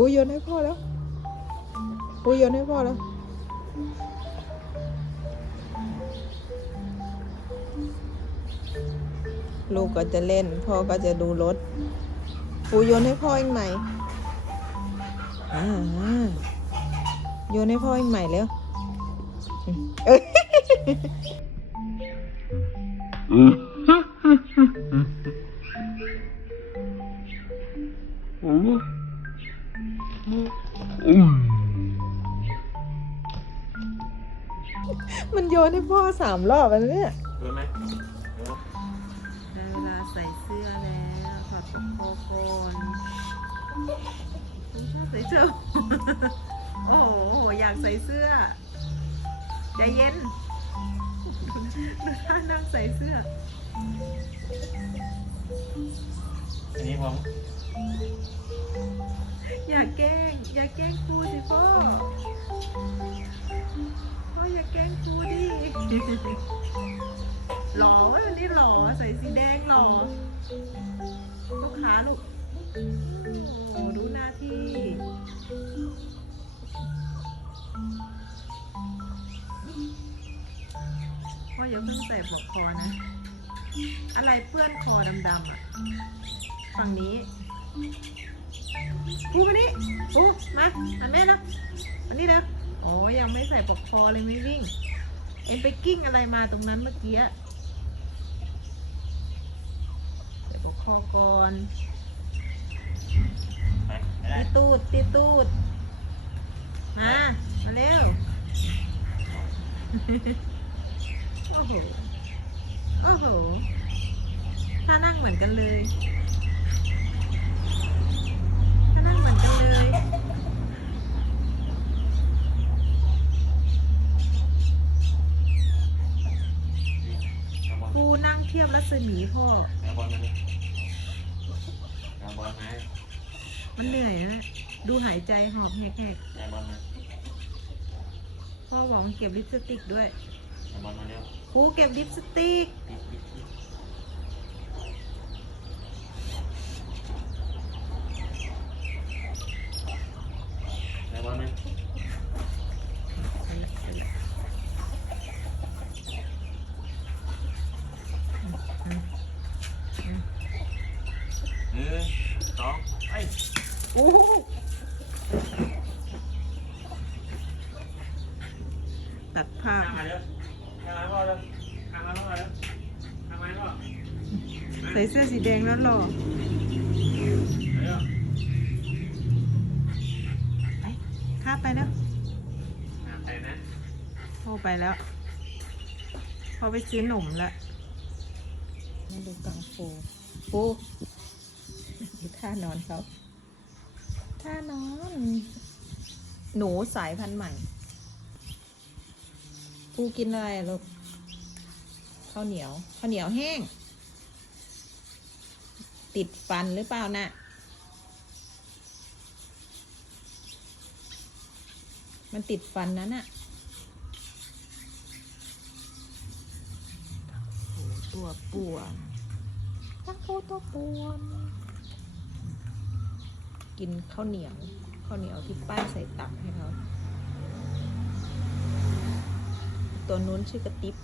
ปูโยนให้พ่อแล้วปูโยนให้พ่อแล้วลูกก็จะเล่น พ่อก็จะดูรถปูโยนให้พ่ออีกใหม่อ่าโยนให้พ่ออีกใหม่แล้วอืมเอ้ย มันโยนให้พ่อสามรอบแล้วเนี่ย เห็นไหมได้เวลาใส่เสื้อแล้วถอดกระโปรงก่อนฉันชอบใส่เสื้อ โอ้โห อยากใส่เสื้อ ใจเย็น ดูท่านั่งใส่เสื้อ อันนี้ผม อย่าแกล้ง อย่าแกล้งครูสิพ่อ พ่ออย่าแกล้งครูดิ หล่อเว้ยวันนี้หล่อใส่สีแดงหล่อลูกขาลูก โอ้ดูหน้าที่พ่ออย่าเพิ่งใส่ปลอกคอนะ อะไรเปื้อนคอดำๆอะ ฝั่งนี้ ปูมานี่ปูมามาแม่นะมานี่นะโอ้ยังไม่ใส่ปลอกคอเลยไม่วิ่ง เอ็นไปกิ้งอะไรมาตรงนั้นเมื่อกี้ใส่ปลอกคอก่อนตีตูดตีตูด มา มาเร็ว โอ้โห โอ้โหท่านั่งเหมือนกันเลยท่านั่งเหมือนกันเลย เอาบอล กูนั่ง เทียบรัศมีพ่อ เอาบอลมาดิเอาบอลมามันเหนื่อยนะ ดูหายใจหอบแหกเอาบอลมาๆพ่อบอกมันเก็บลิปสติกด้วยเอาบอลมาเร็ว กูเก็บลิปสติกปิดปิดปิดเอาบอลมาห นึ่งสองไปโอ้โหตัดภาพ ทำมาเร็วทำมาพ่อเร็วทำมาพ่อเร็วทำมาพ่อใส่เสื้อสีแดงแล้วหล่อเร็วไปข้าไปแล้วอะไปนะพ่อไปแล้วพ่อไปซื้อหนมแล้วมาดูกังฟูฟูดู ท่านอนเขาท่านอน หนูสายพันธุ์ใหม่ฟูกินอะไรอะลูกข้าวเหนียวข้าวเหนียวแห้ง ติดฟันหรือเปล่าน่ะมันติดฟันนั้นน่ะโอ้ตัวป่วนตักโคตัวป่วน กินข้าวเหนียวข้าวเหนียวที่ป้ายใส่ตักให้เขาตัวนู้นชื่อกระติบ